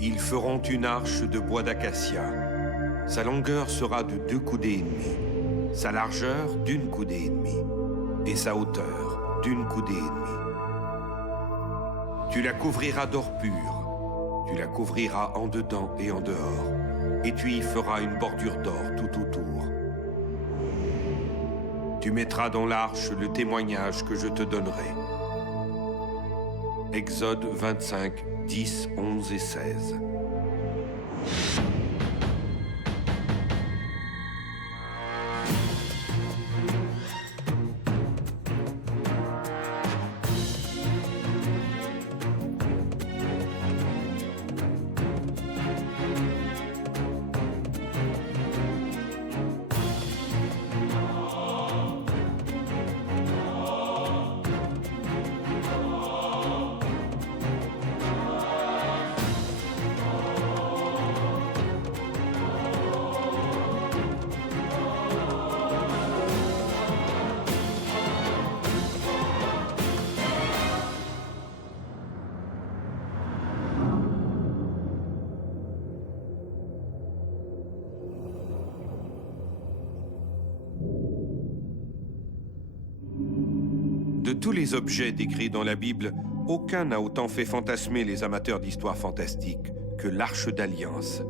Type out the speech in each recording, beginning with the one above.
Ils feront une arche de bois d'acacia. Sa longueur sera de 2 coudées et demie, sa largeur d'1 coudée et demie, et sa hauteur d'1 coudée et demie. Tu la couvriras d'or pur, tu la couvriras en dedans et en dehors, et tu y feras une bordure d'or tout autour. Tu mettras dans l'arche le témoignage que je te donnerai. Exode 25, 10, 11 et 16. De tous les objets décrits dans la Bible, aucun n'a autant fait fantasmer les amateurs d'histoire fantastique que l'Arche d'Alliance.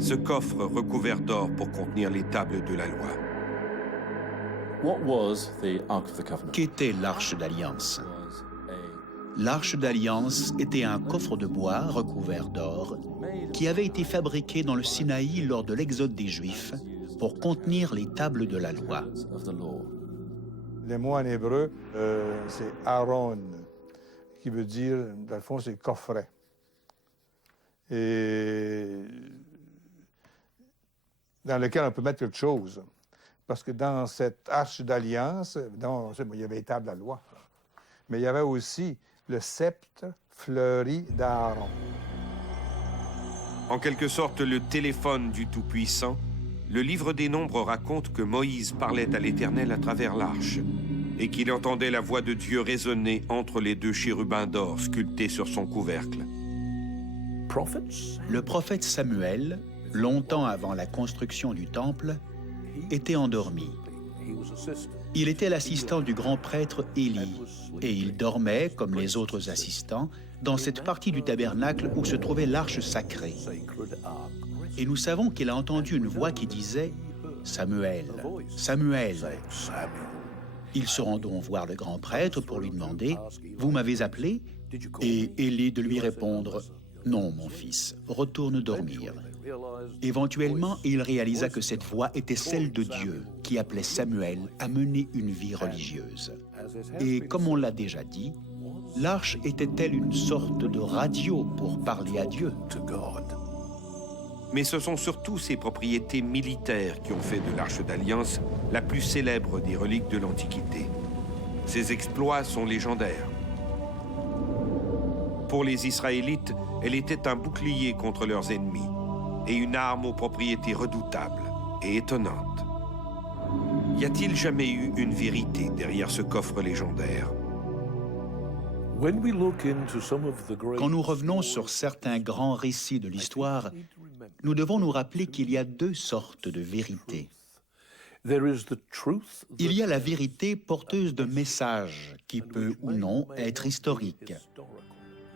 Ce coffre recouvert d'or pour contenir les tables de la loi. Qu'était l'Arche d'Alliance? L'Arche d'Alliance était un coffre de bois recouvert d'or qui avait été fabriqué dans le Sinaï lors de l'exode des Juifs pour contenir les tables de la loi. Le mot en hébreu, c'est Aaron, qui veut dire, dans le fond, c'est coffret. Et dans lequel on peut mettre quelque chose. Parce que dans cette arche d'alliance, il y avait les tables de la loi, mais il y avait aussi le sceptre fleuri d'Aaron. En quelque sorte, le téléphone du Tout-Puissant, le livre des Nombres raconte que Moïse parlait à l'Éternel à travers l'arche et qu'il entendait la voix de Dieu résonner entre les 2 chérubins d'or sculptés sur son couvercle. Le prophète Samuel, longtemps avant la construction du temple, était endormi. Il était l'assistant du grand prêtre Élie et il dormait, comme les autres assistants, dans cette partie du tabernacle où se trouvait l'arche sacrée. Et nous savons qu'il a entendu une voix qui disait « Samuel, Samuel ». Il se rend donc voir le grand prêtre pour lui demander « Vous m'avez appelé ?» Et Élie de lui répondre « Non, mon fils, retourne dormir ». Éventuellement, il réalisa que cette voix était celle de Dieu qui appelait Samuel à mener une vie religieuse. Et comme on l'a déjà dit, l'arche était-elle une sorte de radio pour parler à Dieu? Mais ce sont surtout ses propriétés militaires qui ont fait de l'Arche d'Alliance la plus célèbre des reliques de l'Antiquité. Ses exploits sont légendaires. Pour les Israélites, elle était un bouclier contre leurs ennemis et une arme aux propriétés redoutables et étonnantes. Y a-t-il jamais eu une vérité derrière ce coffre légendaire? Quand nous revenons sur certains grands récits de l'histoire, nous devons nous rappeler qu'il y a 2 sortes de vérités. Il y a la vérité porteuse d'un message qui peut ou non être historique,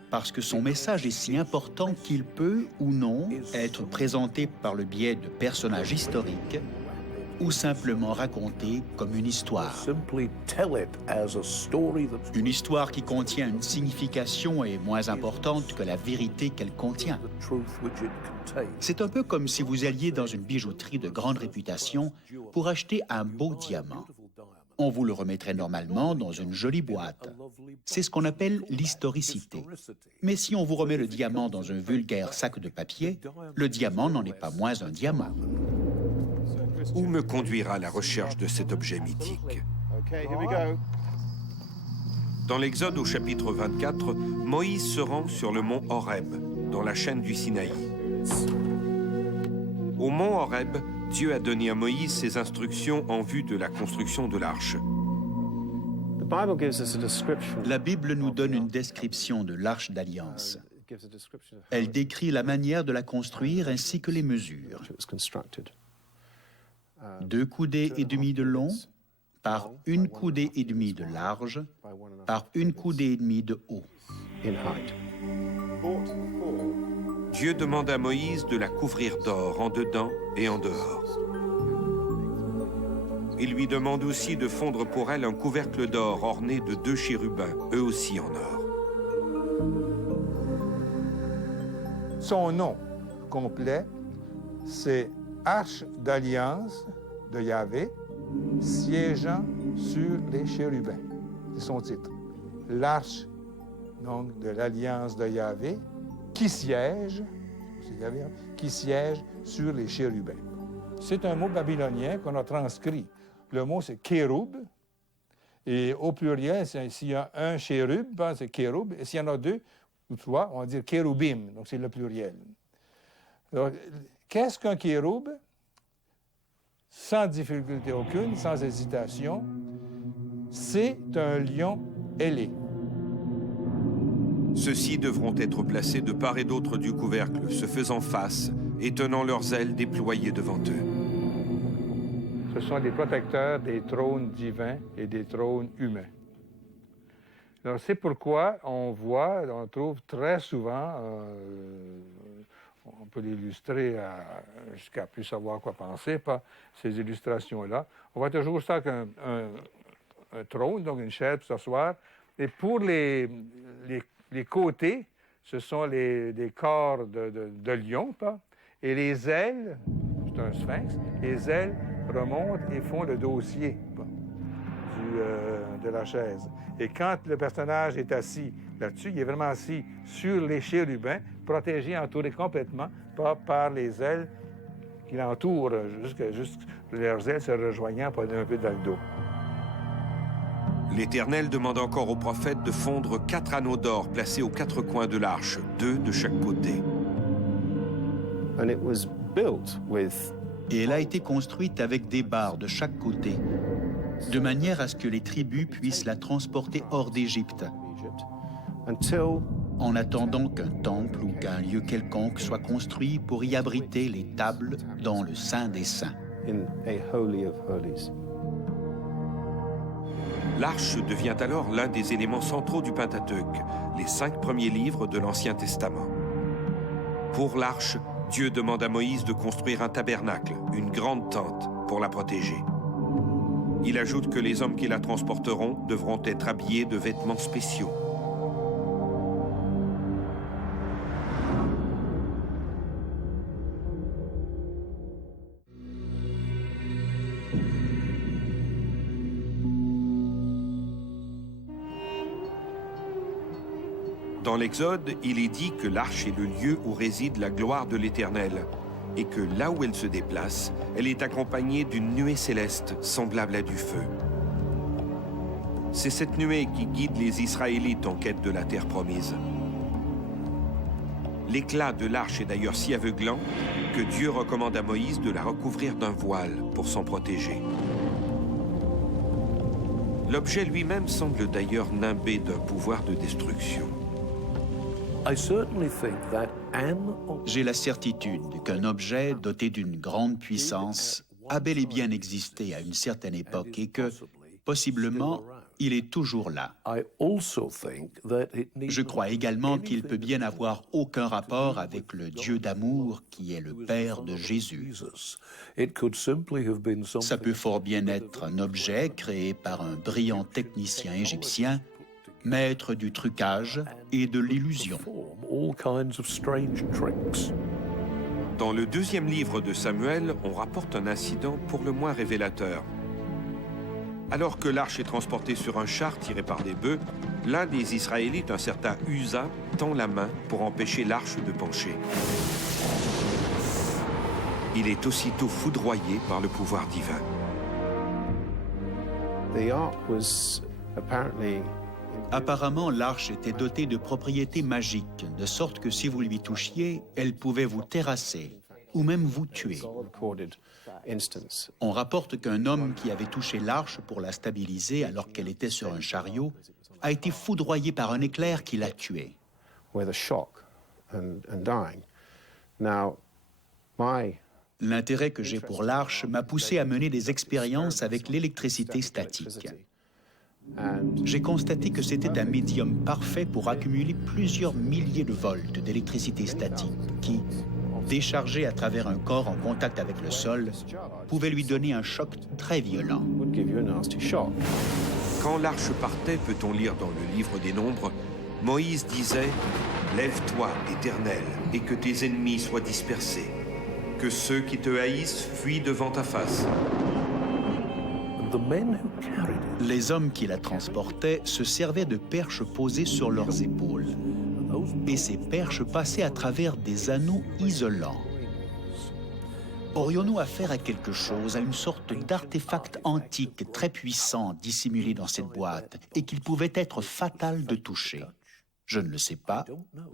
parce que son message est si important qu'il peut ou non être présenté par le biais de personnages historiques ou simplement raconté comme une histoire. Une histoire qui contient une signification est moins importante que la vérité qu'elle contient. C'est un peu comme si vous alliez dans une bijouterie de grande réputation pour acheter un beau diamant. On vous le remettrait normalement dans une jolie boîte. C'est ce qu'on appelle l'historicité. Mais si on vous remet le diamant dans un vulgaire sac de papier, le diamant n'en est pas moins un diamant. Où me conduira la recherche de cet objet mythique? Dans l'Exode au chapitre 24, Moïse se rend sur le mont Horeb, dans la chaîne du Sinaï. Au mont Horeb, Dieu a donné à Moïse ses instructions en vue de la construction de l'arche. La Bible nous donne une description de l'Arche d'Alliance. Elle décrit la manière de la construire ainsi que les mesures. 2 coudées et demie de long par 1 coudée et demie de large par 1 coudée et demie de haut. Dieu demande à Moïse de la couvrir d'or en dedans et en dehors. Il lui demande aussi de fondre pour elle un couvercle d'or orné de 2 chérubins, eux aussi en or. Son nom complet, c'est Arche d'alliance de Yahvé, siégeant sur les chérubins. C'est son titre. L'arche, donc, de l'alliance de Yahvé, qui siège sur les chérubins. C'est un mot babylonien qu'on a transcrit. Le mot, c'est kéroub. Et au pluriel, s'il y a un chérub, c'est kéroub. Et s'il y en a 2 ou 3, on va dire kéroubim. Donc, c'est le pluriel. Alors, qu'est-ce qu'un kéroub? Sans difficulté aucune, sans hésitation, c'est un lion ailé. Ceux-ci devront être placés de part et d'autre du couvercle, se faisant face et tenant leurs ailes déployées devant eux. Ce sont les protecteurs des trônes divins et des trônes humains. Alors, c'est pourquoi on trouve très souvent, on peut l'illustrer jusqu'à plus savoir quoi penser par ces illustrations-là. On voit toujours ça qu'un trône, donc une chaise pour s'asseoir, et pour les côtés, ce sont des corps de lion, et les ailes, c'est un sphinx, les ailes remontent et font le dossier de la chaise. Et quand le personnage est assis là-dessus, il est vraiment assis sur les chérubins, protégé, entouré complètement par les ailes qui l'entourent, jusqu'à leurs ailes se rejoignant pour aller un peu dans le dos. L'Éternel demande encore au prophète de fondre 4 anneaux d'or placés aux 4 coins de l'arche, 2 de chaque côté. Et elle a été construite avec des barres de chaque côté, de manière à ce que les tribus puissent la transporter hors d'Égypte, en attendant qu'un temple ou qu'un lieu quelconque soit construit pour y abriter les tables dans le Saint des Saints. L'arche devient alors l'un des éléments centraux du Pentateuque, les 5 premiers livres de l'Ancien Testament. Pour l'arche, Dieu demande à Moïse de construire un tabernacle, une grande tente, pour la protéger. Il ajoute que les hommes qui la transporteront devront être habillés de vêtements spéciaux. Dans l'Exode, il est dit que l'arche est le lieu où réside la gloire de l'Éternel et que là où elle se déplace, elle est accompagnée d'une nuée céleste semblable à du feu. C'est cette nuée qui guide les Israélites en quête de la terre promise. L'éclat de l'arche est d'ailleurs si aveuglant que Dieu recommande à Moïse de la recouvrir d'un voile pour s'en protéger. L'objet lui-même semble d'ailleurs nimbé d'un pouvoir de destruction. J'ai la certitude qu'un objet doté d'une grande puissance a bel et bien existé à une certaine époque et que, possiblement, il est toujours là. Je crois également qu'il peut bien avoir aucun rapport avec le Dieu d'amour qui est le Père de Jésus. Ça peut fort bien être un objet créé par un brillant technicien égyptien, maître du trucage et de l'illusion. Dans le 2e livre de Samuel, on rapporte un incident pour le moins révélateur. Alors que l'arche est transportée sur un char tiré par des bœufs, l'un des Israélites, un certain Uza, tend la main pour empêcher l'arche de pencher. Il est aussitôt foudroyé par le pouvoir divin. Apparemment, l'arche était dotée de propriétés magiques, de sorte que si vous lui touchiez, elle pouvait vous terrasser ou même vous tuer. On rapporte qu'un homme qui avait touché l'arche pour la stabiliser alors qu'elle était sur un chariot a été foudroyé par un éclair qui l'a tué. and dying. Now, L'intérêt que j'ai pour l'arche m'a poussé à mener des expériences avec l'électricité statique. J'ai constaté que c'était un médium parfait pour accumuler plusieurs milliers de volts d'électricité statique qui, déchargé à travers un corps en contact avec le sol, pouvait lui donner un choc très violent. Quand l'arche partait, peut-on lire dans le livre des Nombres, Moïse disait « Lève-toi, Éternel, et que tes ennemis soient dispersés, que ceux qui te haïssent fuient devant ta face. » Les hommes qui la transportaient se servaient de perches posées sur leurs épaules. Et ces perches passaient à travers des anneaux isolants. Aurions-nous affaire à quelque chose, à une sorte d'artefact antique très puissant dissimulé dans cette boîte et qu'il pouvait être fatal de toucher? Je ne le sais pas,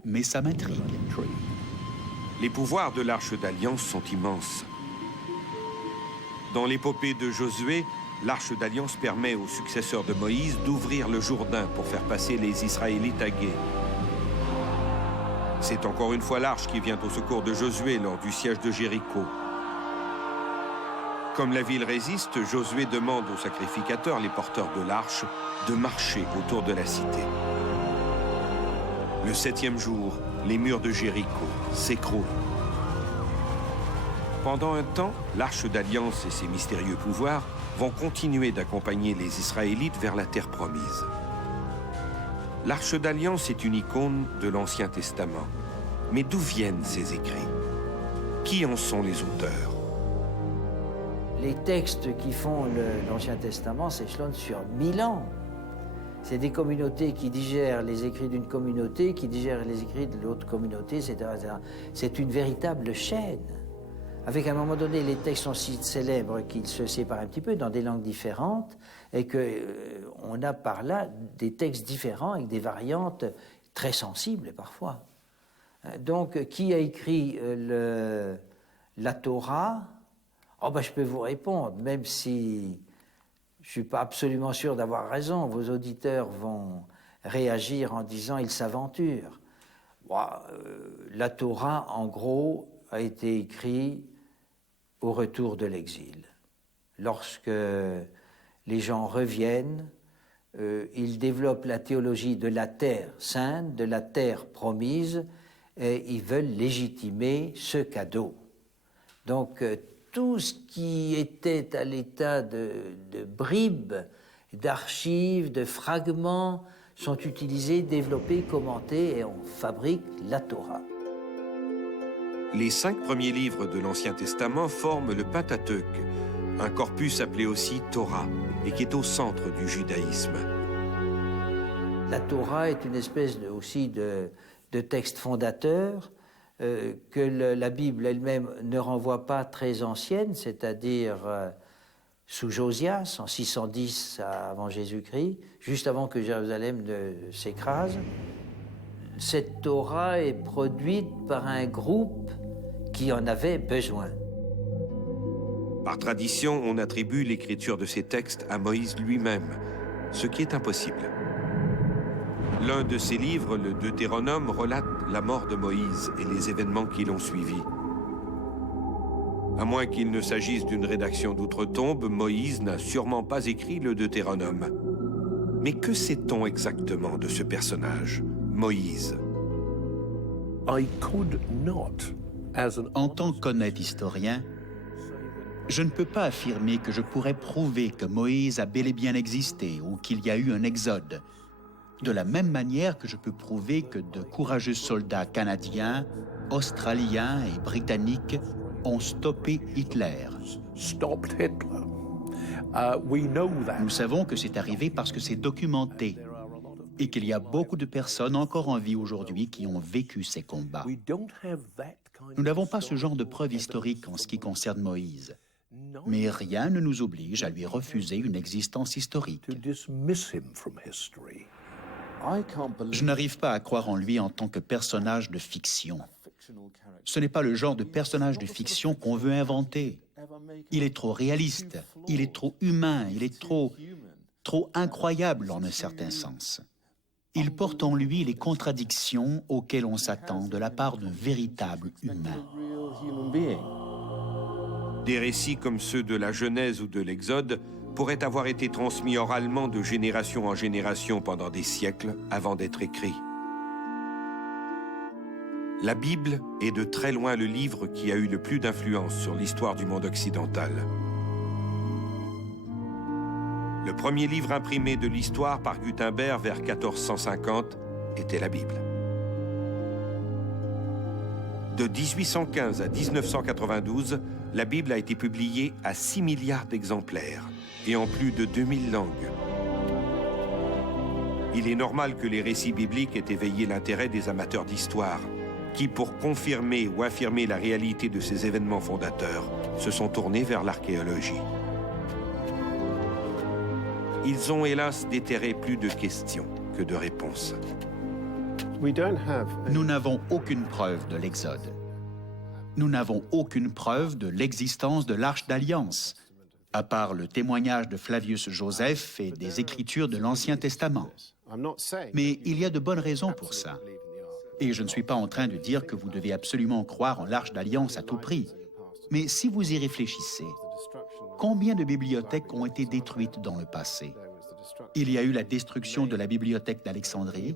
mais ça m'intrigue. Les pouvoirs de l'Arche d'Alliance sont immenses. Dans l'épopée de Josué, l'Arche d'Alliance permet aux successeurs de Moïse d'ouvrir le Jourdain pour faire passer les Israélites à gué. C'est encore une fois l'Arche qui vient au secours de Josué lors du siège de Jéricho. Comme la ville résiste, Josué demande aux sacrificateurs, les porteurs de l'Arche, de marcher autour de la cité. Le 7e jour, les murs de Jéricho s'écroulent. Pendant un temps, l'Arche d'Alliance et ses mystérieux pouvoirs vont continuer d'accompagner les Israélites vers la terre promise. L'Arche d'Alliance est une icône de l'Ancien Testament. Mais d'où viennent ces écrits? Qui en sont les auteurs? Les textes qui font l'Ancien Testament s'échelonnent sur 1000 ans. C'est des communautés qui digèrent les écrits d'une communauté, qui digèrent les écrits de l'autre communauté, etc., etc. C'est une véritable chaîne. Avec, à un moment donné, les textes sont si célèbres qu'ils se séparent un petit peu dans des langues différentes et qu'on a par là des textes différents avec des variantes très sensibles parfois. Donc, qui a écrit la Torah? Oh ben, je peux vous répondre, même si je ne suis pas absolument sûr d'avoir raison. Vos auditeurs vont réagir en disant « ils s'aventurent ». La Torah, en gros, a été écrite au retour de l'exil. Lorsque les gens reviennent, ils développent la théologie de la terre sainte, de la terre promise, et ils veulent légitimer ce cadeau. Donc, tout ce qui était à l'état de bribes, d'archives, de fragments, sont utilisés, développés, commentés, et on fabrique la Torah. Les 5 premiers livres de l'Ancien Testament forment le Pentateuque, un corpus appelé aussi Torah, et qui est au centre du judaïsme. La Torah est une espèce aussi de texte fondateur que la Bible elle-même ne renvoie pas très ancienne, c'est-à-dire sous Josias, en 610 avant Jésus-Christ, juste avant que Jérusalem ne s'écrase. Cette Torah est produite par un groupe qui en avait besoin. Par tradition, on attribue l'écriture de ces textes à Moïse lui-même, ce qui est impossible. L'un de ses livres, le Deutéronome, relate la mort de Moïse et les événements qui l'ont suivi. À moins qu'il ne s'agisse d'une rédaction d'outre-tombe, Moïse n'a sûrement pas écrit le Deutéronome. Mais que sait-on exactement de ce personnage, Moïse? En tant qu'honnête historien, je ne peux pas affirmer que je pourrais prouver que Moïse a bel et bien existé ou qu'il y a eu un exode, de la même manière que je peux prouver que de courageux soldats canadiens, australiens et britanniques ont stoppé Hitler. Nous savons que c'est arrivé parce que c'est documenté et qu'il y a beaucoup de personnes encore en vie aujourd'hui qui ont vécu ces combats. Nous n'avons pas ce genre de preuves historiques en ce qui concerne Moïse, mais rien ne nous oblige à lui refuser une existence historique. Je n'arrive pas à croire en lui en tant que personnage de fiction. Ce n'est pas le genre de personnage de fiction qu'on veut inventer. Il est trop réaliste, il est trop humain, il est trop incroyable en un certain sens. Il porte en lui les contradictions auxquelles on s'attend de la part d'un véritable humain. Des récits comme ceux de la Genèse ou de l'Exode pourraient avoir été transmis oralement de génération en génération pendant des siècles avant d'être écrits. La Bible est de très loin le livre qui a eu le plus d'influence sur l'histoire du monde occidental. Le premier livre imprimé de l'histoire par Gutenberg vers 1450 était la Bible. De 1815 à 1992, la Bible a été publiée à 6 milliards d'exemplaires et en plus de 2000 langues. Il est normal que les récits bibliques aient éveillé l'intérêt des amateurs d'histoire, qui, pour confirmer ou affirmer la réalité de ces événements fondateurs, se sont tournés vers l'archéologie. Ils ont hélas déterré plus de questions que de réponses. Nous n'avons aucune preuve de l'Exode. Nous n'avons aucune preuve de l'existence de l'Arche d'Alliance, à part le témoignage de Flavius Joseph et des Écritures de l'Ancien Testament. Mais il y a de bonnes raisons pour ça. Et je ne suis pas en train de dire que vous devez absolument croire en l'Arche d'Alliance à tout prix. Mais si vous y réfléchissez, combien de bibliothèques ont été détruites dans le passé? Il y a eu la destruction de la bibliothèque d'Alexandrie.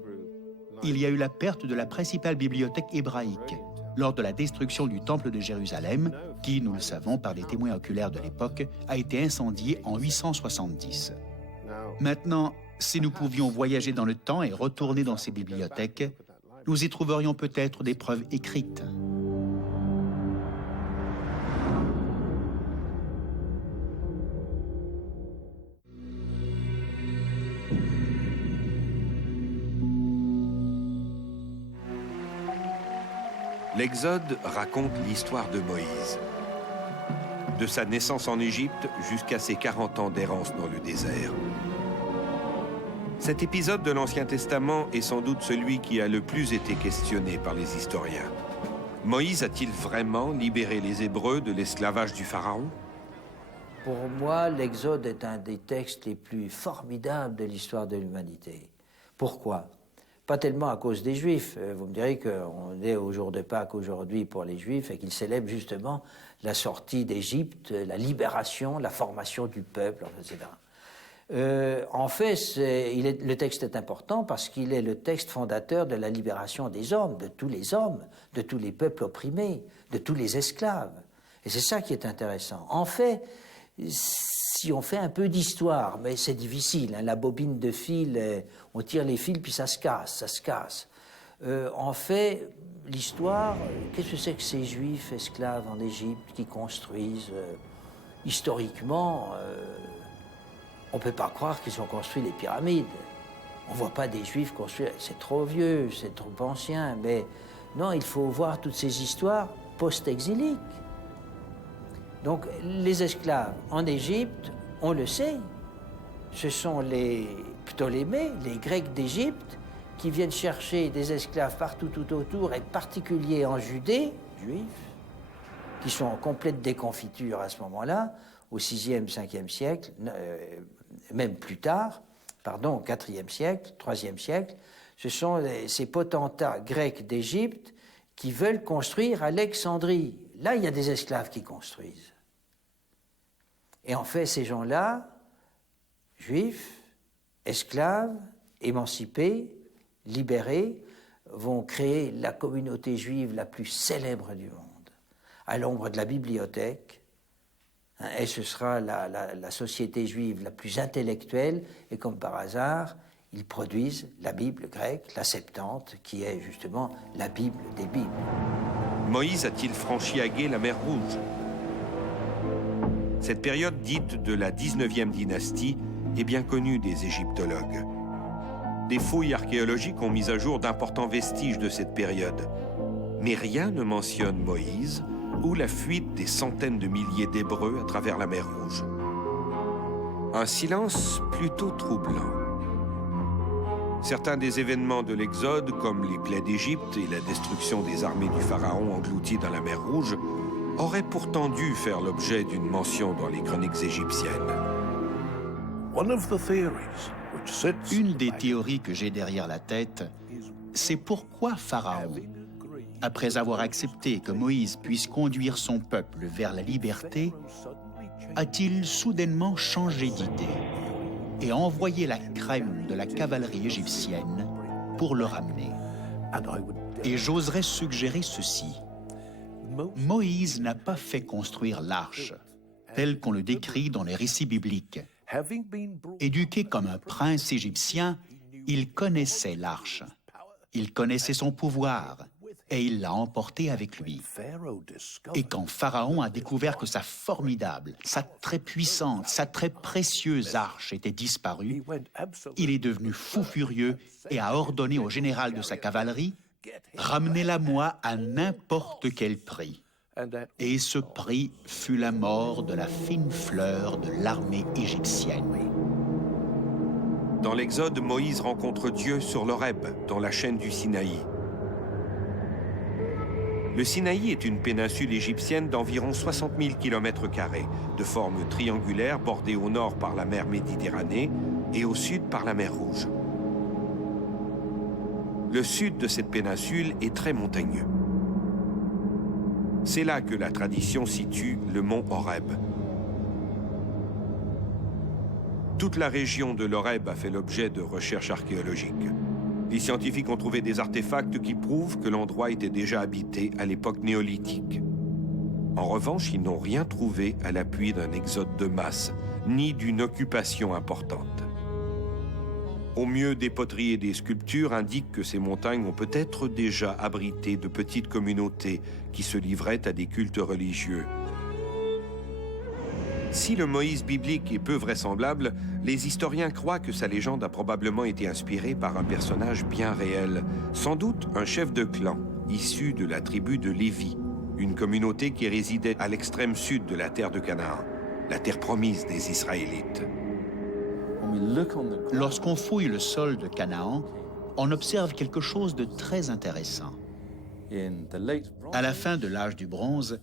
Il y a eu la perte de la principale bibliothèque hébraïque lors de la destruction du Temple de Jérusalem, qui, nous le savons par des témoins oculaires de l'époque, a été incendié en 870. Maintenant, si nous pouvions voyager dans le temps et retourner dans ces bibliothèques, nous y trouverions peut-être des preuves écrites. L'Exode raconte l'histoire de Moïse, de sa naissance en Égypte jusqu'à ses 40 ans d'errance dans le désert. Cet épisode de l'Ancien Testament est sans doute celui qui a le plus été questionné par les historiens. Moïse a-t-il vraiment libéré les Hébreux de l'esclavage du Pharaon? Pour moi, l'Exode est un des textes les plus formidables de l'histoire de l'humanité. Pourquoi? Pas tellement à cause des Juifs. Vous me direz qu'on est au jour de Pâques aujourd'hui pour les Juifs et qu'ils célèbrent justement la sortie d'Égypte, la libération, la formation du peuple, etc. En fait, le texte est important parce qu'il est le texte fondateur de la libération des hommes, de tous les peuples opprimés, de tous les esclaves. Et c'est ça qui est intéressant. En fait, si on fait un peu d'histoire, mais c'est difficile, hein, la bobine de fil, on tire les fils puis ça se casse. En fait, l'histoire, qu'est-ce que c'est que ces Juifs esclaves en Égypte qui construisent historiquement on ne peut pas croire qu'ils ont construit les pyramides. On ne voit pas des Juifs construire, c'est trop vieux, c'est trop ancien, mais non, il faut voir toutes ces histoires post-exiliques. Donc, les esclaves en Égypte, on le sait, ce sont les Ptolémées, les Grecs d'Égypte, qui viennent chercher des esclaves partout tout autour, et particuliers en Judée, juifs, qui sont en complète déconfiture à ce moment-là, au 6e, 5e siècle, même plus tard, pardon, au 4e siècle, 3e siècle, ce sont ces potentats grecs d'Égypte qui veulent construire Alexandrie. Là, il y a des esclaves qui construisent. Et en fait, ces gens-là, juifs, esclaves, émancipés, libérés, vont créer la communauté juive la plus célèbre du monde, à l'ombre de la bibliothèque, et ce sera la société juive la plus intellectuelle, et comme par hasard, ils produisent la Bible grecque, la Septante, qui est justement la Bible des Bibles. Moïse a-t-il franchi à gué la mer Rouge? Cette période dite de la 19e dynastie est bien connue des égyptologues. Des fouilles archéologiques ont mis à jour d'importants vestiges de cette période. Mais rien ne mentionne Moïse ou la fuite des centaines de milliers d'Hébreux à travers la mer Rouge. Un silence plutôt troublant. Certains des événements de l'Exode, comme les plaies d'Égypte et la destruction des armées du Pharaon englouties dans la mer Rouge, auraient pourtant dû faire l'objet d'une mention dans les chroniques égyptiennes. One of the theories Une des théories que j'ai derrière la tête, c'est pourquoi Pharaon, après avoir accepté que Moïse puisse conduire son peuple vers la liberté, a-t-il soudainement changé d'idée et envoyé la crème de la cavalerie égyptienne pour le ramener. Et j'oserais suggérer ceci. Moïse n'a pas fait construire l'arche, tel qu'on le décrit dans les récits bibliques. Éduqué comme un prince égyptien, il connaissait l'arche. Il connaissait son pouvoir et il l'a emporté avec lui. Et quand Pharaon a découvert que sa formidable, sa très puissante, sa très précieuse arche était disparue, il est devenu fou furieux et a ordonné au général de sa cavalerie « Ramenez-la-moi à n'importe quel prix ». Et ce prix fut la mort de la fine fleur de l'armée égyptienne. Dans l'Exode, Moïse rencontre Dieu sur l'Horeb, dans la chaîne du Sinaï. Le Sinaï est une péninsule égyptienne d'environ 60 000 km², de forme triangulaire bordée au nord par la mer Méditerranée et au sud par la mer Rouge. Le sud de cette péninsule est très montagneux. C'est là que la tradition situe le mont Horeb. Toute la région de l'Horeb a fait l'objet de recherches archéologiques. Les scientifiques ont trouvé des artefacts qui prouvent que l'endroit était déjà habité à l'époque néolithique. En revanche, ils n'ont rien trouvé à l'appui d'un exode de masse, ni d'une occupation importante. Au mieux, des poteries et des sculptures indiquent que ces montagnes ont peut-être déjà abrité de petites communautés qui se livraient à des cultes religieux. Si le Moïse biblique est peu vraisemblable, les historiens croient que sa légende a probablement été inspirée par un personnage bien réel, sans doute un chef de clan, issu de la tribu de Lévi, une communauté qui résidait à l'extrême sud de la terre de Canaan, la terre promise des Israélites. Lorsqu'on fouille le sol de Canaan, on observe quelque chose de très intéressant. À la fin de l'âge du bronze,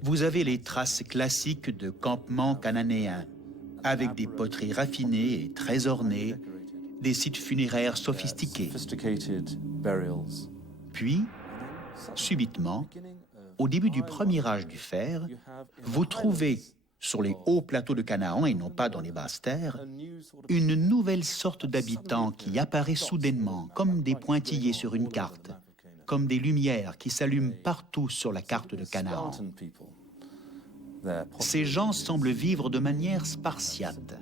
vous avez les traces classiques de campements cananéens, avec des poteries raffinées et très ornées, des sites funéraires sophistiqués. Puis, subitement, au début du premier âge du fer, vous trouvez, sur les hauts plateaux de Canaan et non pas dans les basses terres, une nouvelle sorte d'habitants qui apparaît soudainement, comme des pointillés sur une carte, comme des lumières qui s'allument partout sur la carte de Canaan. Ces gens semblent vivre de manière spartiate.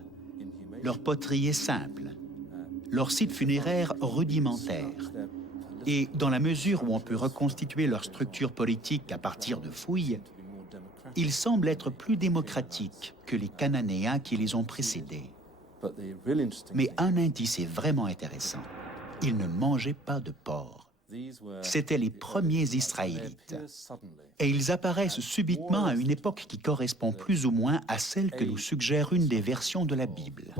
Leur poterie est simple, leur site funéraire rudimentaire. Et dans la mesure où on peut reconstituer leur structure politique à partir de fouilles, ils semblent être plus démocratiques que les Cananéens qui les ont précédés. Mais un indice est vraiment intéressant. Ils ne mangeaient pas de porc. C'étaient les premiers Israélites. Et ils apparaissent subitement à une époque qui correspond plus ou moins à celle que nous suggère une des versions de la Bible.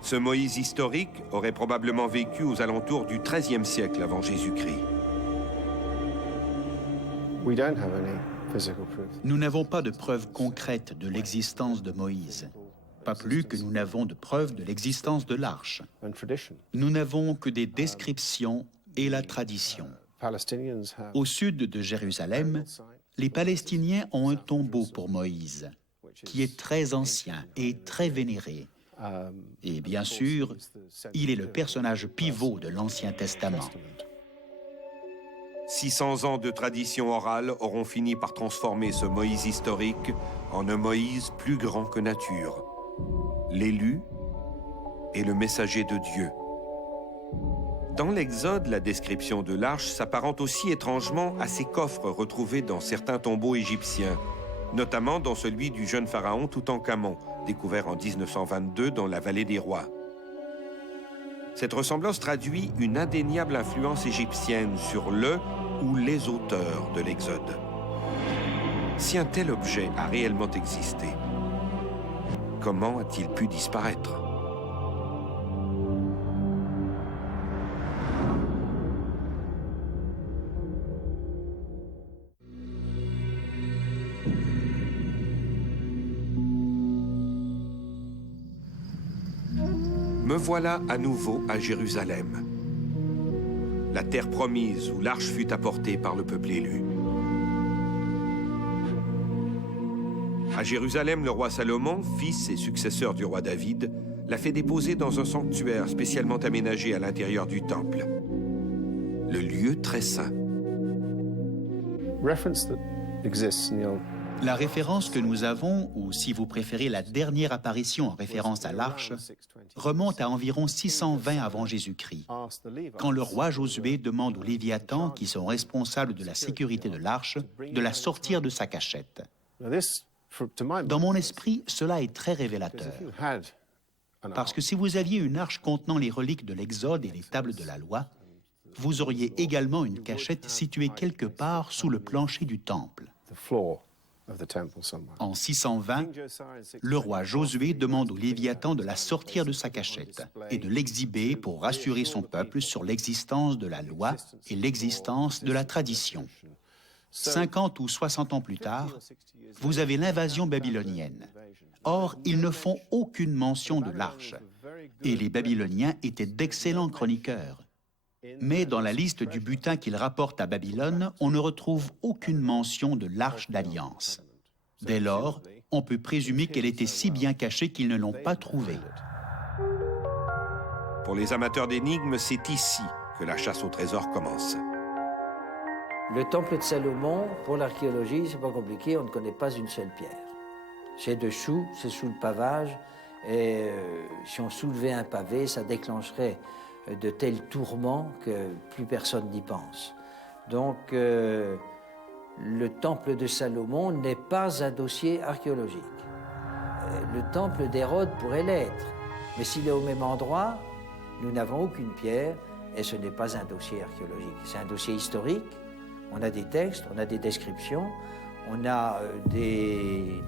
Ce Moïse historique aurait probablement vécu aux alentours du XIIIe siècle avant Jésus-Christ. Nous n'avons pas de preuves concrètes de l'existence de Moïse, pas plus que nous n'avons de preuves de l'existence de l'arche. Nous n'avons que des descriptions et la tradition. Au sud de Jérusalem, les Palestiniens ont un tombeau pour Moïse, qui est très ancien et très vénéré. Et bien sûr, il est le personnage pivot de l'Ancien Testament. 600 ans de tradition orale auront fini par transformer ce Moïse historique en un Moïse plus grand que nature, l'élu et le messager de Dieu. Dans l'Exode, la description de l'arche s'apparente aussi étrangement à ces coffres retrouvés dans certains tombeaux égyptiens, notamment dans celui du jeune pharaon Toutankhamon, découvert en 1922 dans la vallée des rois. Cette ressemblance traduit une indéniable influence égyptienne sur le ou les auteurs de l'Exode. Si un tel objet a réellement existé, comment a-t-il pu disparaître ? Me voilà à nouveau à Jérusalem, la terre promise où l'arche fut apportée par le peuple élu. À Jérusalem, le roi Salomon, fils et successeur du roi David, l'a fait déposer dans un sanctuaire spécialement aménagé à l'intérieur du temple, le lieu très saint. La référence que nous avons, ou si vous préférez la dernière apparition en référence à l'arche, remonte à environ 620 avant Jésus-Christ, quand le roi Josué demande aux Léviathans, qui sont responsables de la sécurité de l'arche, de la sortir de sa cachette. Dans mon esprit, cela est très révélateur. Parce que si vous aviez une arche contenant les reliques de l'Exode et les tables de la loi, vous auriez également une cachette située quelque part sous le plancher du temple. En 620, le roi Josué demande aux Léviathans de la sortir de sa cachette et de l'exhiber pour rassurer son peuple sur l'existence de la loi et l'existence de la tradition. 50 ou 60 ans plus tard, vous avez l'invasion babylonienne. Or, ils ne font aucune mention de l'arche. Et les Babyloniens étaient d'excellents chroniqueurs. Mais dans la liste du butin qu'ils rapportent à Babylone, on ne retrouve aucune mention de l'arche d'alliance. Dès lors, on peut présumer qu'elle était si bien cachée qu'ils ne l'ont pas trouvée. Pour les amateurs d'énigmes, c'est ici que la chasse au trésor commence. Le temple de Salomon, pour l'archéologie, c'est pas compliqué, on ne connaît pas une seule pierre. C'est dessous, c'est sous le pavage, et si on soulevait un pavé, ça déclencherait de tels tourments que plus personne n'y pense. Donc, le temple de Salomon n'est pas un dossier archéologique. Le temple d'Hérode pourrait l'être, mais s'il est au même endroit, nous n'avons aucune pierre, et ce n'est pas un dossier archéologique. C'est un dossier historique. On a des textes, on a des descriptions, on a des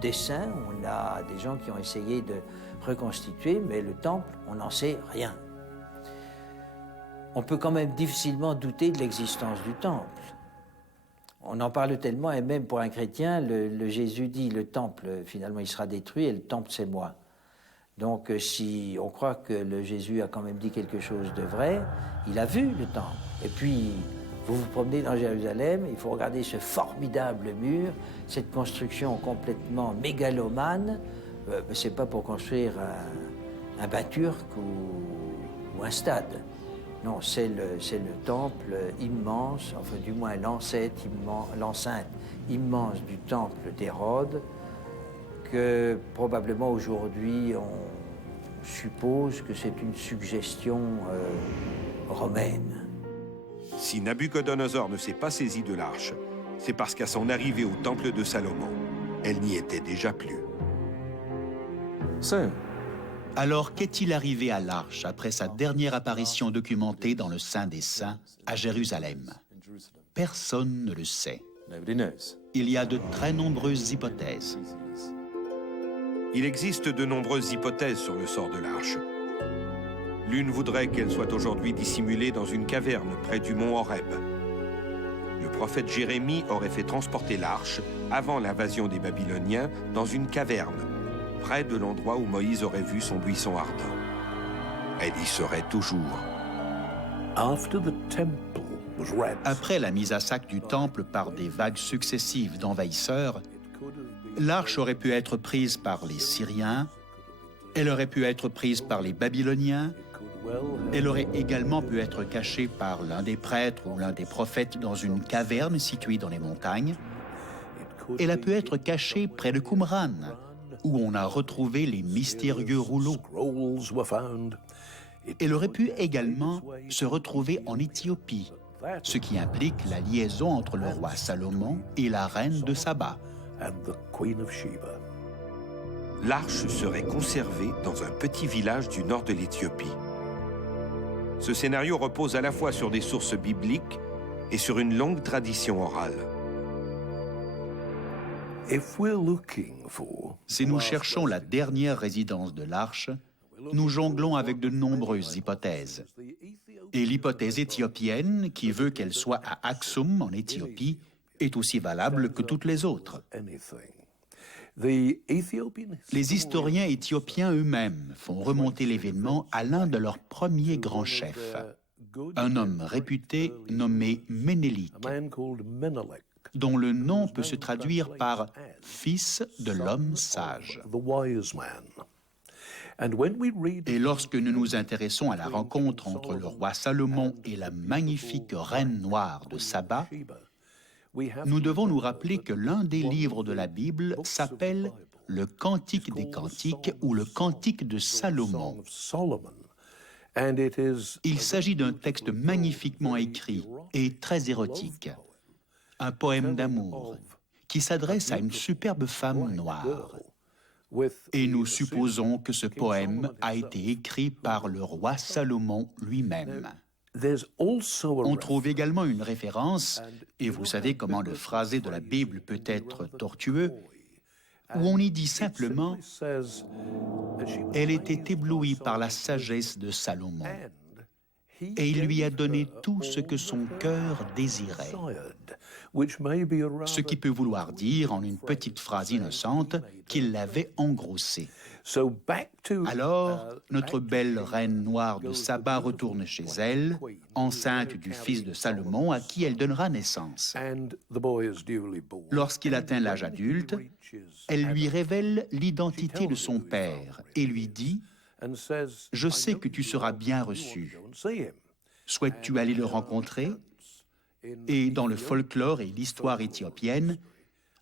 dessins, on a des gens qui ont essayé de reconstituer, mais le temple, on n'en sait rien. On peut quand même difficilement douter de l'existence du temple. On en parle tellement, et même pour un chrétien, le Jésus dit, le temple, finalement, il sera détruit, et le temple, c'est moi. Donc, si on croit que le Jésus a quand même dit quelque chose de vrai, il a vu le temple. Et puis, vous vous promenez dans Jérusalem, il faut regarder ce formidable mur, cette construction complètement mégalomane. C'est pas pour construire un bain turc ou un stade. Non, c'est le temple immense, enfin du moins l'enceinte immense du temple d'Hérode, que probablement aujourd'hui on suppose que c'est une suggestion romaine. Si Nabuchodonosor ne s'est pas saisi de l'arche, c'est parce qu'à son arrivée au temple de Salomon, elle n'y était déjà plus. Alors, qu'est-il arrivé à l'arche après sa dernière apparition documentée dans le Saint des Saints à Jérusalem? Personne ne le sait. Il y a de très nombreuses hypothèses. Il existe de nombreuses hypothèses sur le sort de l'arche. L'une voudrait qu'elle soit aujourd'hui dissimulée dans une caverne près du mont Horeb. Le prophète Jérémie aurait fait transporter l'arche avant l'invasion des Babyloniens dans une caverne, près de l'endroit où Moïse aurait vu son buisson ardent. Elle y serait toujours. Après la mise à sac du temple par des vagues successives d'envahisseurs, l'arche aurait pu être prise par les Syriens, elle aurait pu être prise par les Babyloniens, elle aurait également pu être cachée par l'un des prêtres ou l'un des prophètes dans une caverne située dans les montagnes. Elle a pu être cachée près de Qumran, où on a retrouvé les mystérieux rouleaux. Elle aurait pu également se retrouver en Éthiopie, ce qui implique la liaison entre le roi Salomon et la reine de Saba. L'arche serait conservée dans un petit village du nord de l'Éthiopie. Ce scénario repose à la fois sur des sources bibliques et sur une longue tradition orale. Si nous cherchons la dernière résidence de l'arche, nous jonglons avec de nombreuses hypothèses. Et l'hypothèse éthiopienne, qui veut qu'elle soit à Aksum, en Éthiopie, est aussi valable que toutes les autres. Les historiens éthiopiens eux-mêmes font remonter l'événement à l'un de leurs premiers grands chefs, un homme réputé nommé Ménélik, dont le nom peut se traduire par « fils de l'homme sage ». Et lorsque nous nous intéressons à la rencontre entre le roi Salomon et la magnifique reine noire de Saba, nous devons nous rappeler que l'un des livres de la Bible s'appelle le Cantique des Cantiques ou le Cantique de Salomon. Il s'agit d'un texte magnifiquement écrit et très érotique, un poème d'amour qui s'adresse à une superbe femme noire. Et nous supposons que ce poème a été écrit par le roi Salomon lui-même. On trouve également une référence, et vous savez comment le phrasé de la Bible peut être tortueux, où on y dit simplement « Elle était éblouie par la sagesse de Salomon, et il lui a donné tout ce que son cœur désirait. » Ce qui peut vouloir dire, en une petite phrase innocente, qu'il l'avait engrossé. Alors, notre belle reine noire de Saba retourne chez elle, enceinte du fils de Salomon à qui elle donnera naissance. Lorsqu'il atteint l'âge adulte, elle lui révèle l'identité de son père et lui dit « Je sais que tu seras bien reçu. Souhaites-tu aller le rencontrer ?» Et dans le folklore et l'histoire éthiopienne,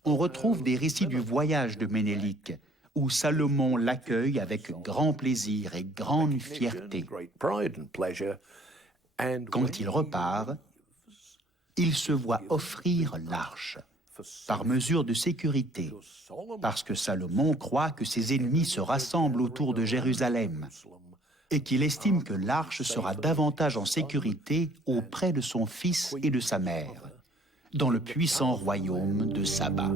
on retrouve des récits du voyage de Ménélik, où Salomon l'accueille avec grand plaisir et grande fierté. Quand il repart, il se voit offrir l'arche, par mesure de sécurité, parce que Salomon croit que ses ennemis se rassemblent autour de Jérusalem et qu'il estime que l'arche sera davantage en sécurité auprès de son fils et de sa mère, dans le puissant royaume de Saba.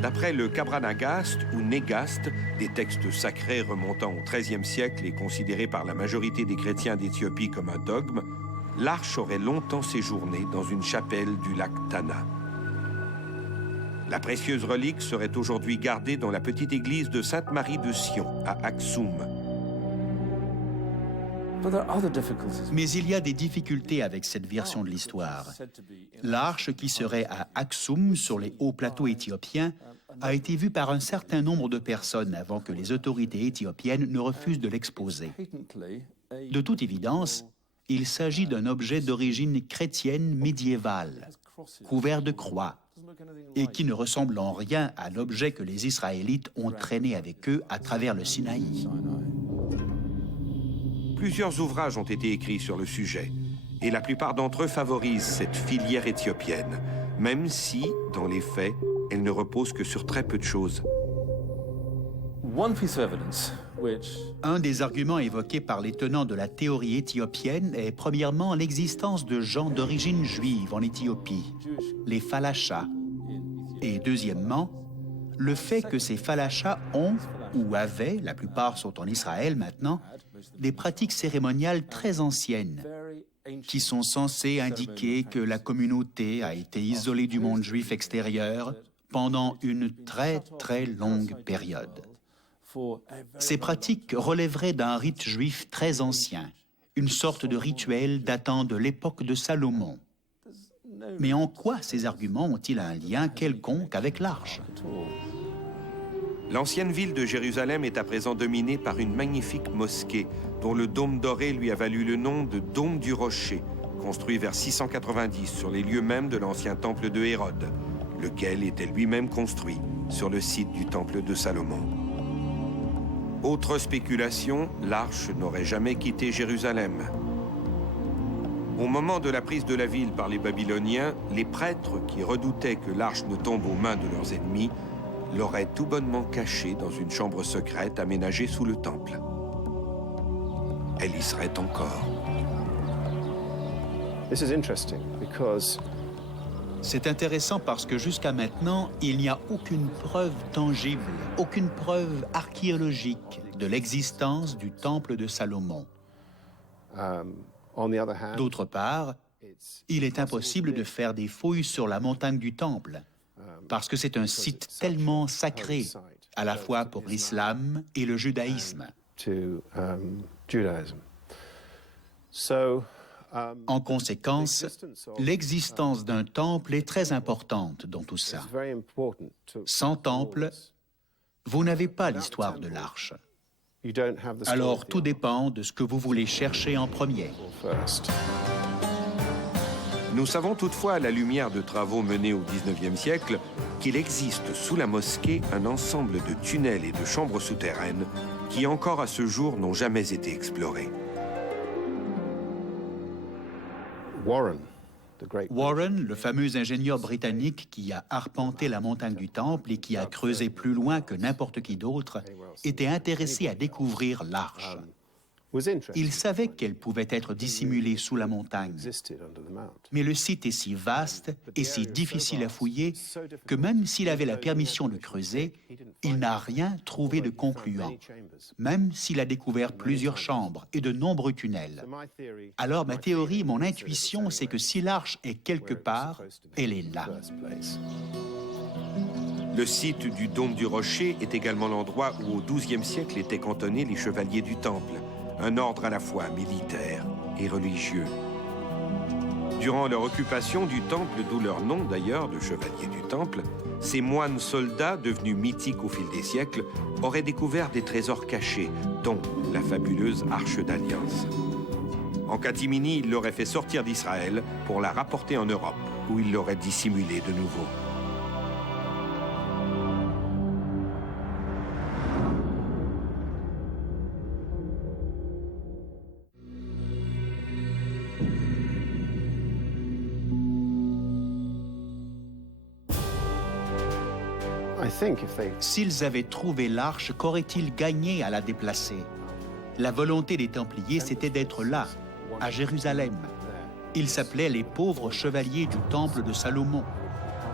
D'après le Kabra-Nagast ou Négast, des textes sacrés remontant au XIIIe siècle et considérés par la majorité des chrétiens d'Éthiopie comme un dogme, l'arche aurait longtemps séjourné dans une chapelle du lac Tana. La précieuse relique serait aujourd'hui gardée dans la petite église de Sainte-Marie de Sion, à Aksum. Mais il y a des difficultés avec cette version de l'histoire. L'arche qui serait à Aksum, sur les hauts plateaux éthiopiens, a été vue par un certain nombre de personnes avant que les autorités éthiopiennes ne refusent de l'exposer. De toute évidence, il s'agit d'un objet d'origine chrétienne médiévale, couvert de croix, et qui ne ressemble en rien à l'objet que les Israélites ont traîné avec eux à travers le Sinaï. Plusieurs ouvrages ont été écrits sur le sujet, et la plupart d'entre eux favorisent cette filière éthiopienne, même si, dans les faits, elle ne repose que sur très peu de choses. Un des arguments évoqués par les tenants de la théorie éthiopienne est premièrement l'existence de gens d'origine juive en Éthiopie, les Falachas, et deuxièmement, le fait que ces Falachas ont, ou avaient, la plupart sont en Israël maintenant, des pratiques cérémoniales très anciennes, qui sont censées indiquer que la communauté a été isolée du monde juif extérieur pendant une très très longue période. Ces pratiques relèveraient d'un rite juif très ancien, une sorte de rituel datant de l'époque de Salomon. Mais en quoi ces arguments ont-ils un lien quelconque avec l'arche ? L'ancienne ville de Jérusalem est à présent dominée par une magnifique mosquée, dont le dôme doré lui a valu le nom de Dôme du Rocher, construit vers 690 sur les lieux mêmes de l'ancien temple de Hérode, lequel était lui-même construit sur le site du temple de Salomon. Autre spéculation, l'arche n'aurait jamais quitté Jérusalem. Au moment de la prise de la ville par les Babyloniens, les prêtres qui redoutaient que l'arche ne tombe aux mains de leurs ennemis l'auraient tout bonnement cachée dans une chambre secrète aménagée sous le temple. Elle y serait encore. This is interesting because C'est intéressant parce que jusqu'à maintenant, il n'y a aucune preuve tangible, aucune preuve archéologique de l'existence du temple de Salomon. On the other hand, D'autre part, il est impossible de faire des fouilles sur la montagne du temple, parce que c'est un site tellement sacré, à la fois pour l'islam et le judaïsme. to Judaism. So, En conséquence, l'existence d'un temple est très importante dans tout ça. it's very important to Sans temple, vous n'avez pas l'histoire de l'Arche. you don't have the story Alors of the tout dépend de ce que vous voulez chercher en premier. first. Nous savons toutefois, à la lumière de travaux menés au XIXe siècle, qu'il existe sous la mosquée un ensemble de tunnels et de chambres souterraines qui, encore à ce jour, n'ont jamais été explorés. Warren, the great Warren, le fameux ingénieur britannique qui a arpenté la montagne du Temple et qui a creusé plus loin que n'importe qui d'autre, était intéressé à découvrir l'Arche. was interested Il savait qu'elle pouvait être dissimulée sous la montagne. existed under the mount. Mais le site est si vaste et si difficile à fouiller que même s'il avait la permission de creuser, il n'a rien trouvé de concluant, même s'il a découvert plusieurs chambres et de nombreux tunnels. My theory Alors ma théorie, mon intuition, c'est que si l'Arche est quelque part, elle est là. first place. Le site du Dôme du Rocher est également l'endroit où, au XIIe siècle, étaient cantonnés les chevaliers du Temple, un ordre à la fois militaire et religieux. Durant leur occupation du Temple, d'où leur nom d'ailleurs de chevaliers du Temple, ces moines soldats, devenus mythiques au fil des siècles, auraient découvert des trésors cachés, dont la fabuleuse Arche d'Alliance. En catimini, ils l'auraient fait sortir d'Israël pour la rapporter en Europe, où ils l'auraient dissimulée de nouveau. I think if they S'ils avaient trouvé l'Arche, qu'auraient-ils gagné à la déplacer? La volonté des Templiers, c'était d'être là, à Jérusalem. Ils s'appelaient les pauvres chevaliers du Temple de Salomon.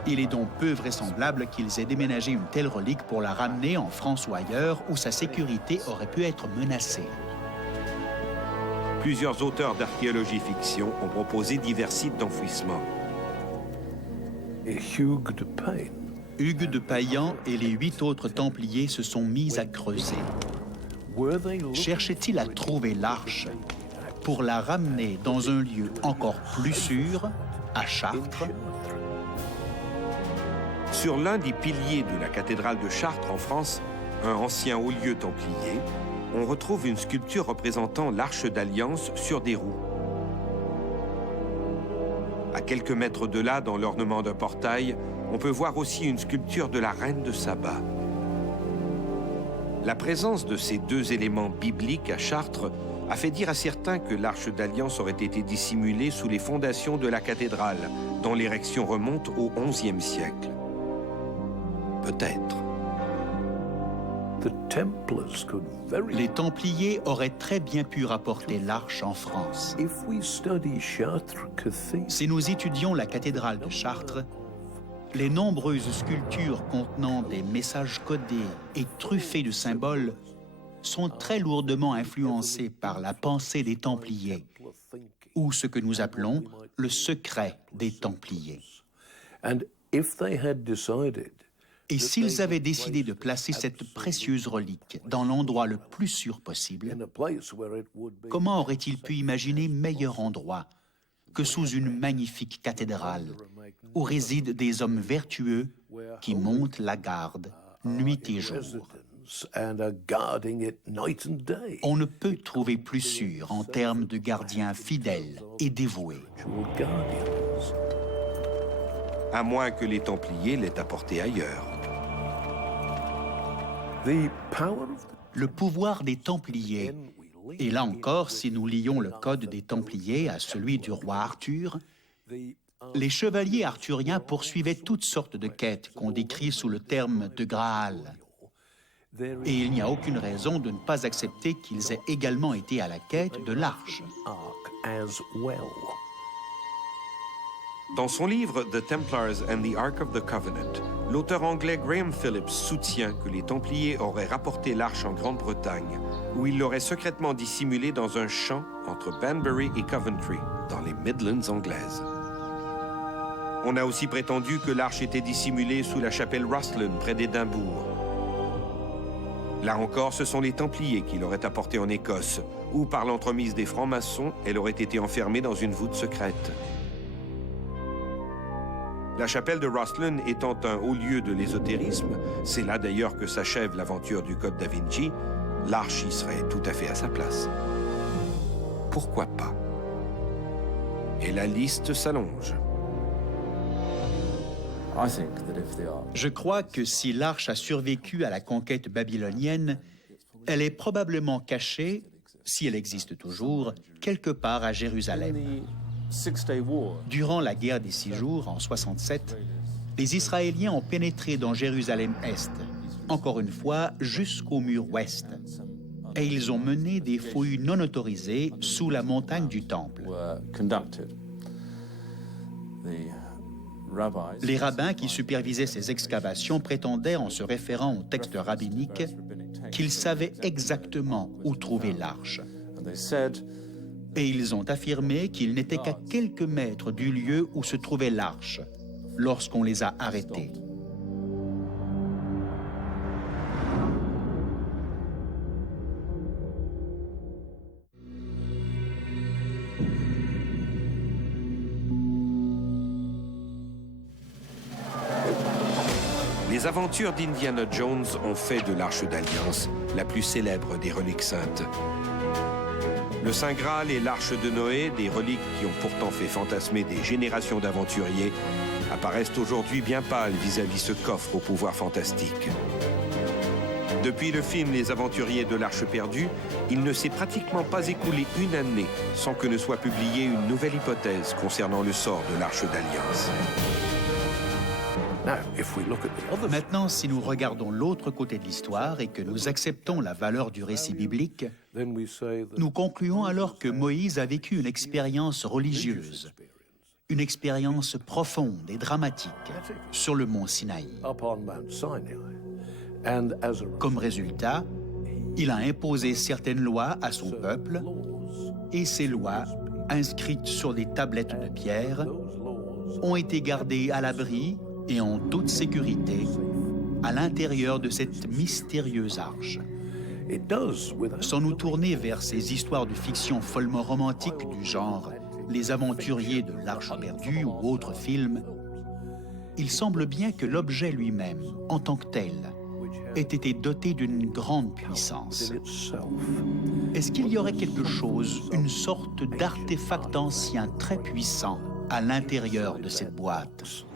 Il est donc peu vraisemblable qu'ils aient déménagé une telle relique pour la ramener en France ou ailleurs, où sa sécurité aurait pu être menacée. Plusieurs auteurs d'archéologie fiction ont proposé divers sites d'enfouissement. Hugues de Payne. Hugues de Payan et les 8 autres Templiers se sont mis à creuser. Were they Cherchaient-ils à trouver l'Arche pour la ramener dans un lieu encore plus sûr, à Chartres? Sur l'un des piliers de la cathédrale de Chartres en France, un ancien haut-lieu templier, on retrouve une sculpture représentant l'Arche d'Alliance sur des roues. À quelques mètres de là, dans l'ornement d'un portail, on peut voir aussi une sculpture de la reine de Saba. La présence de ces deux éléments bibliques à Chartres a fait dire à certains que l'Arche d'Alliance aurait été dissimulée sous les fondations de la cathédrale, dont l'érection remonte au XIe siècle. Peut-être. the Templars could very Les Templiers auraient très bien pu rapporter l'Arche en France. if we study Chartres Cathedral, Si nous étudions la cathédrale de Chartres, les nombreuses sculptures contenant des messages codés et truffées de symboles sont très lourdement influencées par la pensée des Templiers, ou ce que nous appelons le secret des Templiers. and if they had decided Et s'ils avaient décidé de placer cette précieuse relique dans l'endroit le plus sûr possible, in a place where it would be comment auraient-ils pu imaginer meilleur endroit que sous une magnifique cathédrale où résident des hommes vertueux qui montent la garde nuit et jour? residents and are guarding it night and day. On ne peut trouver plus sûr en termes de gardiens fidèles et dévoués. Actual guardians. À moins que les Templiers l'aient apporté ailleurs. The power of the Le pouvoir des Templiers, et là encore, si nous lions le code des Templiers à celui du roi Arthur, les chevaliers arthuriens poursuivaient toutes sortes de quêtes qu'on décrit sous le terme de Graal. Et il n'y a aucune raison de ne pas accepter qu'ils aient également été à la quête de l'Arche. ark as well. Dans son livre The Templars and the Ark of the Covenant, l'auteur anglais Graham Phillips soutient que les Templiers auraient rapporté l'arche en Grande-Bretagne, où ils l'auraient secrètement dissimulée dans un champ entre Banbury et Coventry, dans les Midlands anglaises. On a aussi prétendu que l'arche était dissimulée sous la chapelle Rosslyn, près d'Édimbourg. Là encore, ce sont les Templiers qui l'auraient apportée en Écosse, où, par l'entremise des francs-maçons, elle aurait été enfermée dans une voûte secrète. La chapelle de Rosslyn étant un haut lieu de l'ésotérisme, c'est là d'ailleurs que s'achève l'aventure du Code da Vinci, l'arche y serait tout à fait à sa place. Pourquoi pas? Et la liste s'allonge. Je crois que si l'arche a survécu à la conquête babylonienne, elle est probablement cachée, si elle existe toujours, quelque part à Jérusalem. Durant la guerre des 6 jours, en 67, les Israéliens ont pénétré dans Jérusalem-Est, encore une fois jusqu'au mur ouest, et ils ont mené des fouilles non autorisées sous la montagne du Temple. Les rabbins qui supervisaient ces excavations prétendaient, en se référant aux textes rabbiniques, qu'ils savaient exactement où trouver l'arche. Et ils ont affirmé qu'ils n'étaient qu'à quelques mètres du lieu où se trouvait l'arche, lorsqu'on les a arrêtés. Les aventures d'Indiana Jones ont fait de l'Arche d'Alliance la plus célèbre des reliques saintes. Le Saint Graal et l'Arche de Noé, des reliques qui ont pourtant fait fantasmer des générations d'aventuriers, apparaissent aujourd'hui bien pâles vis-à-vis ce coffre au pouvoir fantastique. Depuis le film Les Aventuriers de l'Arche perdue, il ne s'est pratiquement pas écoulé une année sans que ne soit publiée une nouvelle hypothèse concernant le sort de l'Arche d'Alliance. Maintenant, si nous regardons l'autre côté de l'histoire et que nous acceptons la valeur du récit biblique, nous concluons alors que Moïse a vécu une expérience religieuse, une expérience profonde et dramatique sur le mont Sinaï. Comme résultat, il a imposé certaines lois à son peuple, et ces lois, inscrites sur des tablettes de pierre, ont été gardées à l'abri et en toute sécurité à l'intérieur de cette mystérieuse arche. Sans nous tourner vers ces histoires de fiction follement romantiques du genre « Les aventuriers de l'Arche perdue » ou autres films, il semble bien que l'objet lui-même, en tant que tel, ait été doté d'une grande puissance. Est-ce qu'il y aurait quelque chose, une sorte d'artefact ancien très puissant à l'intérieur de cette boîte?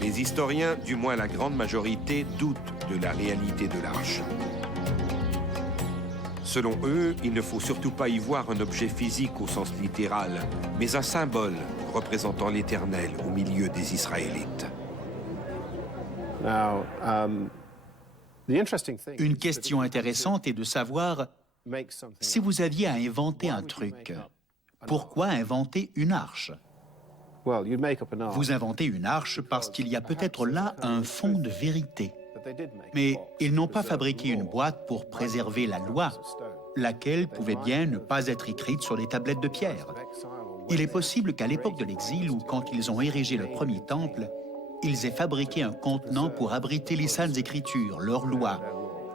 Les historiens, du moins la grande majorité, doutent de la réalité de l'arche. Selon eux, il ne faut surtout pas y voir un objet physique au sens littéral, mais un symbole représentant l'Éternel au milieu des Israélites. Une question intéressante est de savoir, si vous aviez à inventer un truc, pourquoi inventer une arche? Vous inventez une arche parce qu'il y a peut-être là un fond de vérité. Mais ils n'ont pas fabriqué une boîte pour préserver la loi, laquelle pouvait bien ne pas être écrite sur des tablettes de pierre. Il est possible qu'à l'époque de l'exil, ou quand ils ont érigé le premier temple, ils aient fabriqué un contenant pour abriter les saintes écritures, leurs lois,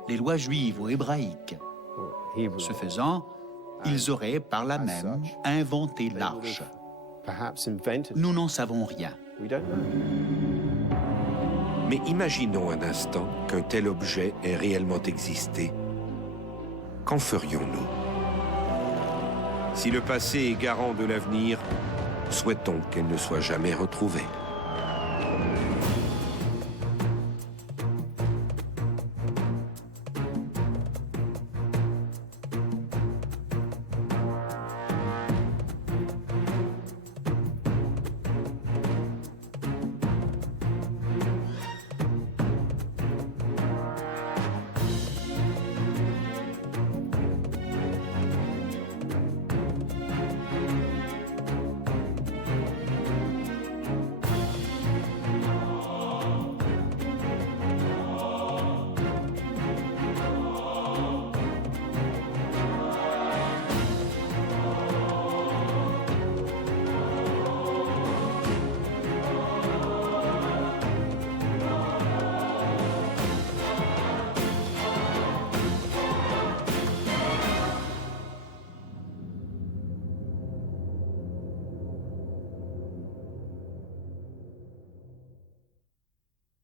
les lois juives ou hébraïques. Ce faisant, ils auraient par là même inventé l'arche. Nous n'en savons rien. Mais imaginons un instant qu'un tel objet ait réellement existé. Qu'en ferions-nous? Si le passé est garant de l'avenir, souhaitons qu'elle ne soit jamais retrouvée.